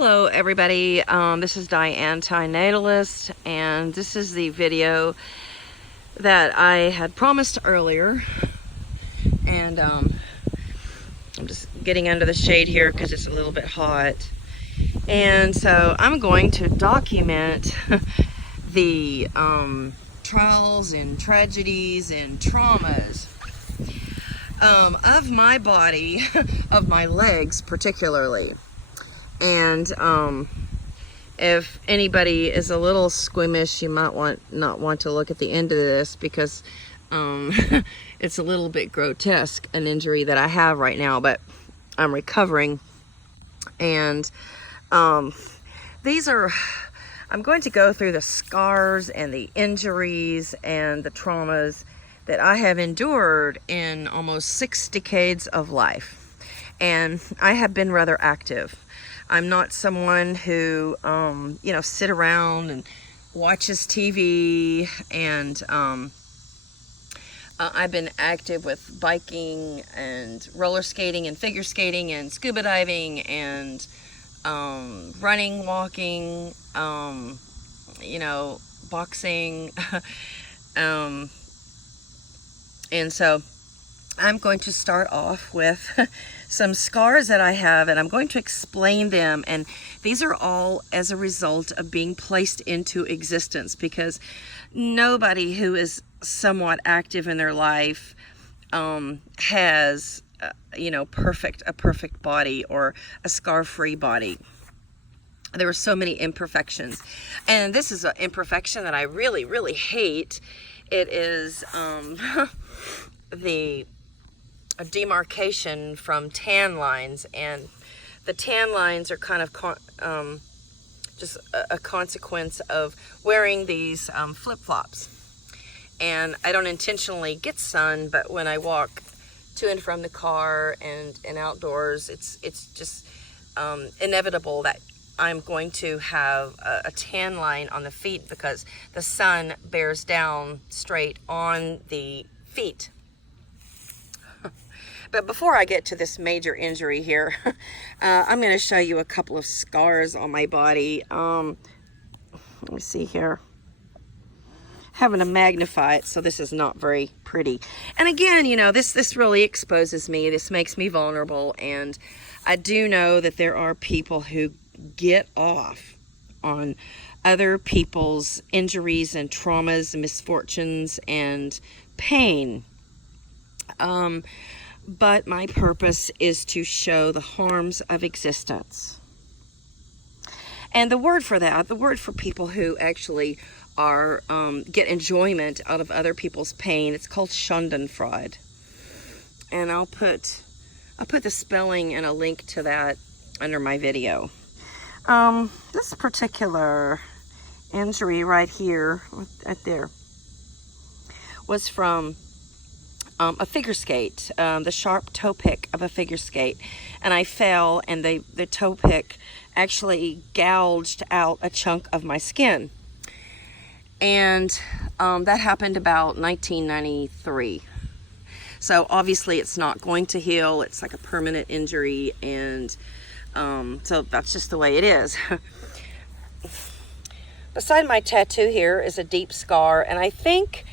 Hello everybody, this is Die Anti-Natalist, and this is the video that I had promised earlier, and I'm just getting under the shade here because it's a little bit hot. And so I'm going to document the trials and tragedies and traumas of my body, of my legs particularly. And if anybody is a little squeamish, you might not want to look at the end of this, because it's a little bit grotesque, an injury that I have right now, but I'm recovering. And I'm going to go through the scars and the injuries and the traumas that I have endured in almost 6 decades of life. And I have been rather active. I'm not someone who, sit around and watches TV, and I've been active with biking and roller skating and figure skating and scuba diving and running, walking, boxing, and so I'm going to start off with some scars that I have, and I'm going to explain them. And these are all as a result of being placed into existence, because nobody who is somewhat active in their life has a perfect body or a scar-free body. There are so many imperfections, and this is an imperfection that I really, really hate. It is the a demarcation from tan lines, and the tan lines are kind of just a consequence of wearing these flip-flops. And I don't intentionally get sun, but when I walk to and from the car and outdoors, it's just inevitable that I'm going to have a tan line on the feet, because the sun bears down straight on the feet. But before I get to this major injury here, I'm going to show you a couple of scars on my body. Let me see here. Having to magnify it, so this is not very pretty. And again, this really exposes me. This makes me vulnerable. And I do know that there are people who get off on other people's injuries and traumas and misfortunes and pain. But my purpose is to show the harms of existence. And the word for that, the word for people who actually are get enjoyment out of other people's pain, it's called shadenfreude. And I'll put the spelling and a link to that under my video. This particular injury right here, right there, was from a figure skate, the sharp toe pick of a figure skate, and I fell, and the toe pick actually gouged out a chunk of my skin, and that happened about 1993. So obviously it's not going to heal. It's like a permanent injury, and so that's just the way it is. Beside my tattoo here is a deep scar, and I think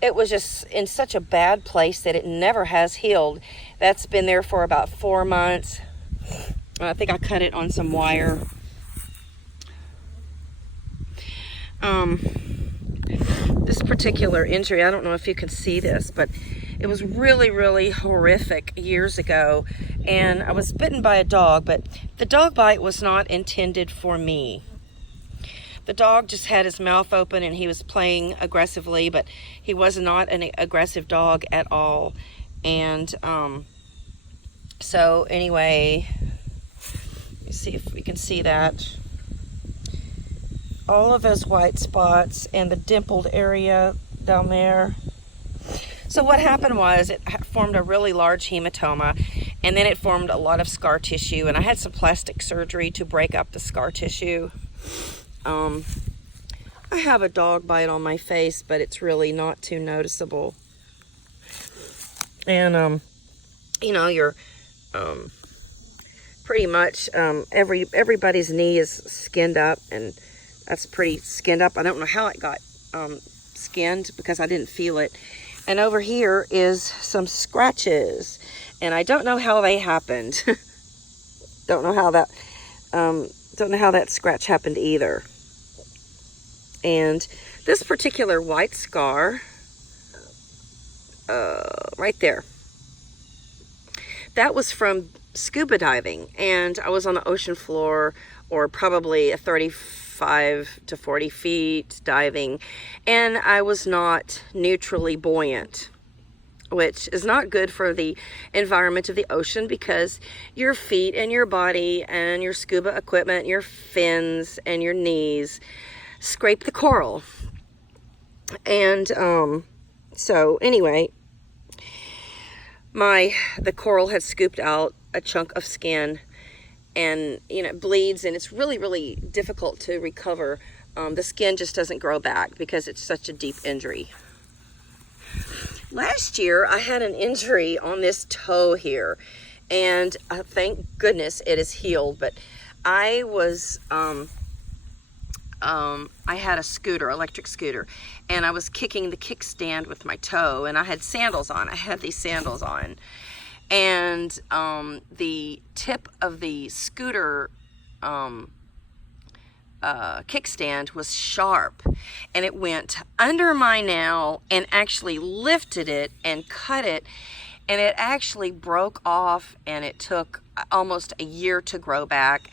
it was just in such a bad place that it never has healed. That's been there for about 4 months. I think I cut it on some wire. This particular injury, I don't know if you can see this, but it was really, really horrific years ago. And I was bitten by a dog, but the dog bite was not intended for me. The dog just had his mouth open and he was playing aggressively, but he was not an aggressive dog at all. And so anyway, let me see if we can see that. All of those white spots and the dimpled area down there. So what happened was it formed a really large hematoma, and then it formed a lot of scar tissue, and I had some plastic surgery to break up the scar tissue. I have a dog bite on my face, but it's really not too noticeable. And, your pretty much everybody's knee is skinned up, and that's pretty skinned up. I don't know how it got skinned because I didn't feel it. And over here is some scratches, and I don't know how they happened. don't know how that scratch happened either. And this particular white scar right there, that was from scuba diving, and I was on the ocean floor, or probably a 35 to 40 feet diving, and I was not neutrally buoyant, which is not good for the environment of the ocean, because your feet and your body and your scuba equipment, your fins and your knees scrape the coral. And so anyway, the coral had scooped out a chunk of skin, and it bleeds, and it's really, really difficult to recover. The skin just doesn't grow back because it's such a deep injury. Last year I had an injury on this toe here, and thank goodness it is healed. But I was I had a scooter, electric scooter, and I was kicking the kickstand with my toe, and I had sandals on. I had these sandals on, and the tip of the scooter kickstand was sharp, and it went under my nail and actually lifted it and cut it, and it actually broke off, and it took almost a year to grow back.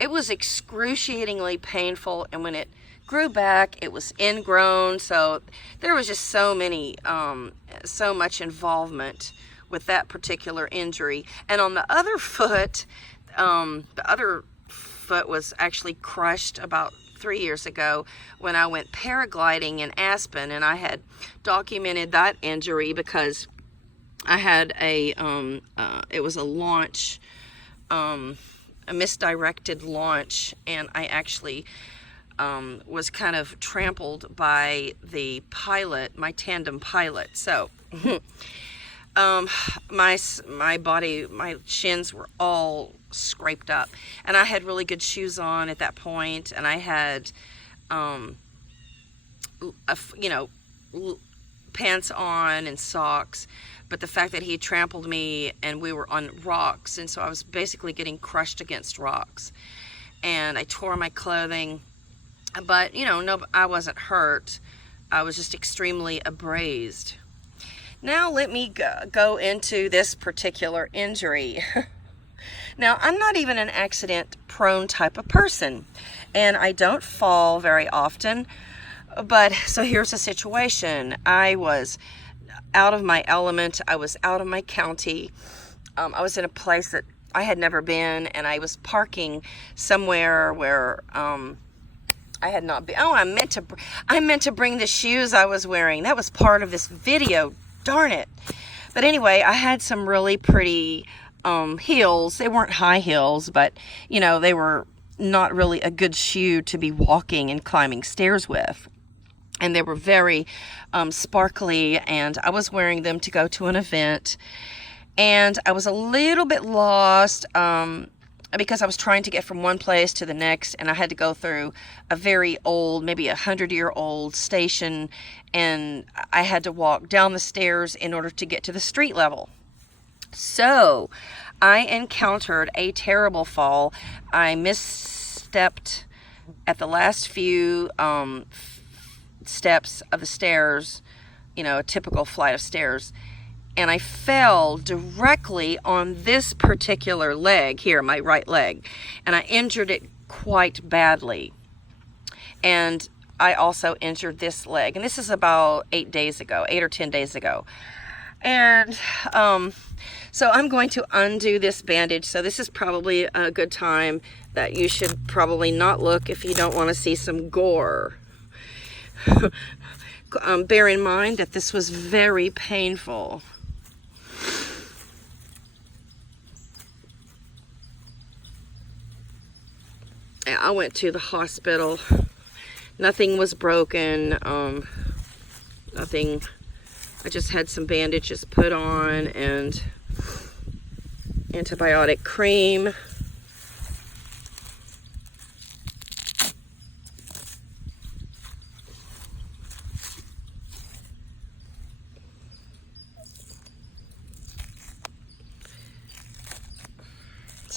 It was excruciatingly painful, and when it grew back, it was ingrown. So there was just so much involvement with that particular injury. And on the other foot was actually crushed about 3 years ago when I went paragliding in Aspen, and I had documented that injury because I had it was a launch, a misdirected launch, and I actually was kind of trampled by the pilot, my tandem pilot. So my body, my shins were all scraped up, and I had really good shoes on at that point, and I had pants on and socks. But the fact that he trampled me, and we were on rocks, and so I was basically getting crushed against rocks, and I tore my clothing. But no, I wasn't hurt. I was just extremely abrased. Now let me go into this particular injury. Now, I'm not even an accident-prone type of person, and I don't fall very often. But so here's the situation. I was out of my element. I was out of my county. I was in a place that I had never been, and I was parking somewhere where I had not been. Oh, I meant to bring the shoes I was wearing. That was part of this video. Darn it. But anyway, I had some really pretty heels. They weren't high heels, but they were not really a good shoe to be walking and climbing stairs with. And they were very sparkly, and I was wearing them to go to an event. And I was a little bit lost because I was trying to get from one place to the next, and I had to go through a very old, maybe 100-year-old station, and I had to walk down the stairs in order to get to the street level. So I encountered a terrible fall. I misstepped at the last few steps of the stairs, a typical flight of stairs, and I fell directly on this particular leg here, my right leg, and I injured it quite badly. And I also injured this leg, and this is about 8 or 10 days ago. And so I'm going to undo this bandage. So this is probably a good time that you should probably not look if you don't want to see some gore. Bear in mind that this was very painful. I went to the hospital. Nothing was broken. Nothing. I just had some bandages put on and antibiotic cream.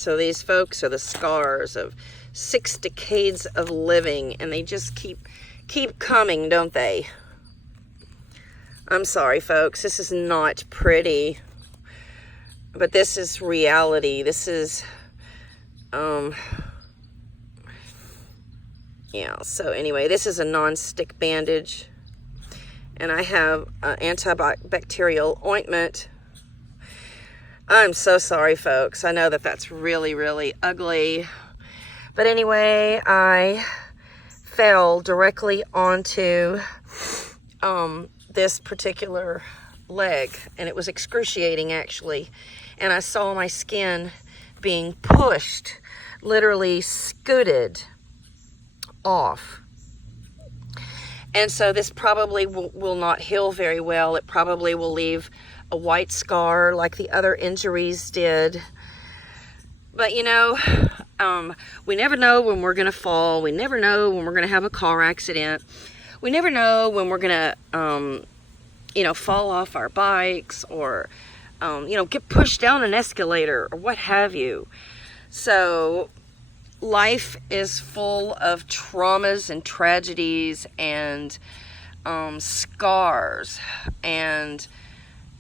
So these folks are the scars of 6 decades of living, and they just keep coming, don't they? I'm sorry, folks. This is not pretty. But this is reality. This is, yeah. So anyway, this is a non-stick bandage. And I have antibacterial ointment. I'm so sorry, folks. I know that that's really, really ugly. But anyway, I fell directly onto this particular leg, and it was excruciating, actually. And I saw my skin being pushed, literally scooted off. And so this probably will not heal very well. It probably will leave a white scar like the other injuries did. But you know, we never know when we're gonna fall. We never know when we're gonna have a car accident. We never know when we're gonna, you know, fall off our bikes, or, you know, get pushed down an escalator, or what have you. So life is full of traumas and tragedies and scars, and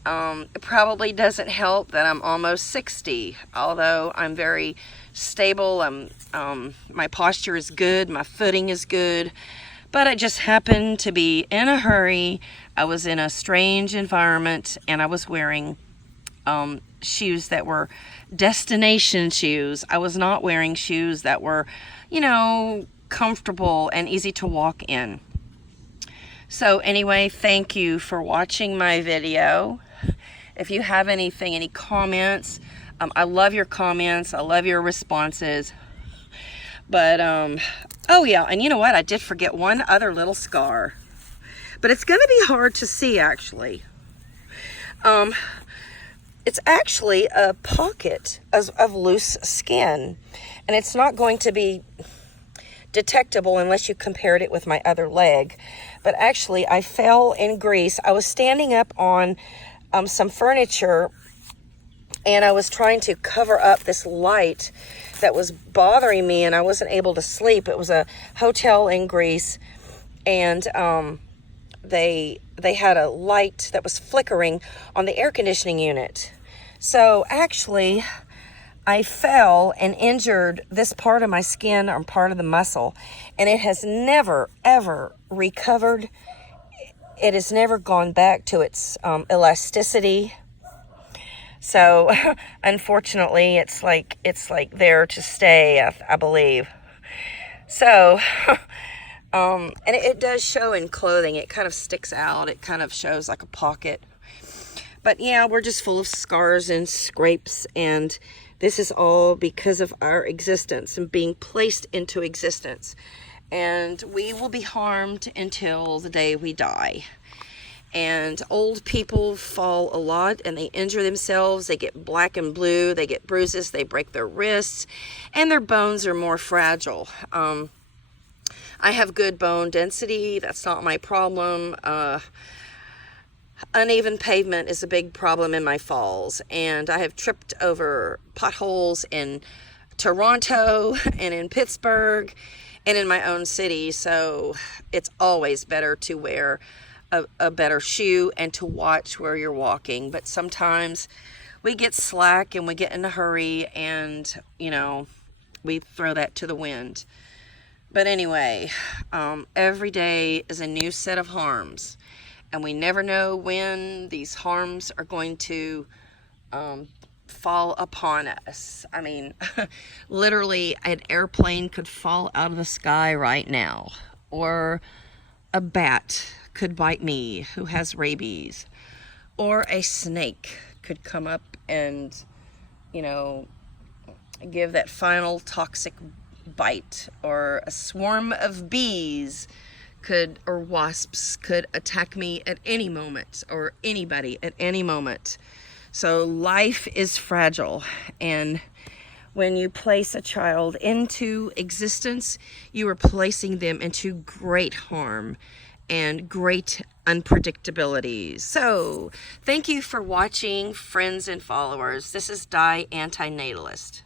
it probably doesn't help that I'm almost 60, although I'm very stable. My posture is good, my footing is good, but I just happened to be in a hurry. I was in a strange environment, and I was wearing shoes that were destination shoes. I was not wearing shoes that were, you know, comfortable and easy to walk in. So anyway, thank you for watching my video. If you have anything, any comments, I love your comments. I love your responses. But, oh yeah, and you know what? I did forget one other little scar. But it's going to be hard to see, actually. It's actually a pocket of loose skin. And it's not going to be detectable unless you compared it with my other leg. But actually, I fell in Greece. I was standing up on some furniture, and I was trying to cover up this light that was bothering me, and I wasn't able to sleep. It was a hotel in Greece, and they had a light that was flickering on the air conditioning unit. So actually, I fell and injured this part of my skin, or part of the muscle, and it has never, ever recovered. It has never gone back to its elasticity. So unfortunately, it's like there to stay, I believe. So and it does show in clothing. It kind of sticks out. It kind of shows like a pocket. But yeah, we're just full of scars and scrapes, and this is all because of our existence and being placed into existence. And we will be harmed until the day we die. And old people fall a lot, and they injure themselves. They get black and blue. They get bruises. They break their wrists, and their bones are more fragile. I have good bone density. That's not my problem. Uneven pavement is a big problem in my falls, and I have tripped over potholes in Toronto and in Pittsburgh and in my own city. So it's always better to wear a better shoe and to watch where you're walking. But sometimes we get slack and we get in a hurry, and you know, we throw that to the wind. But anyway, every day is a new set of harms, and we never know when these harms are going to fall upon us. I mean, literally an airplane could fall out of the sky right now, or a bat could bite me who has rabies, or a snake could come up and, you know, give that final toxic bite, or a swarm of bees or wasps could attack me at any moment, or anybody at any moment. So life is fragile, and when you place a child into existence, you are placing them into great harm and great unpredictabilities. So thank you for watching, friends and followers. This is Di Antinatalist.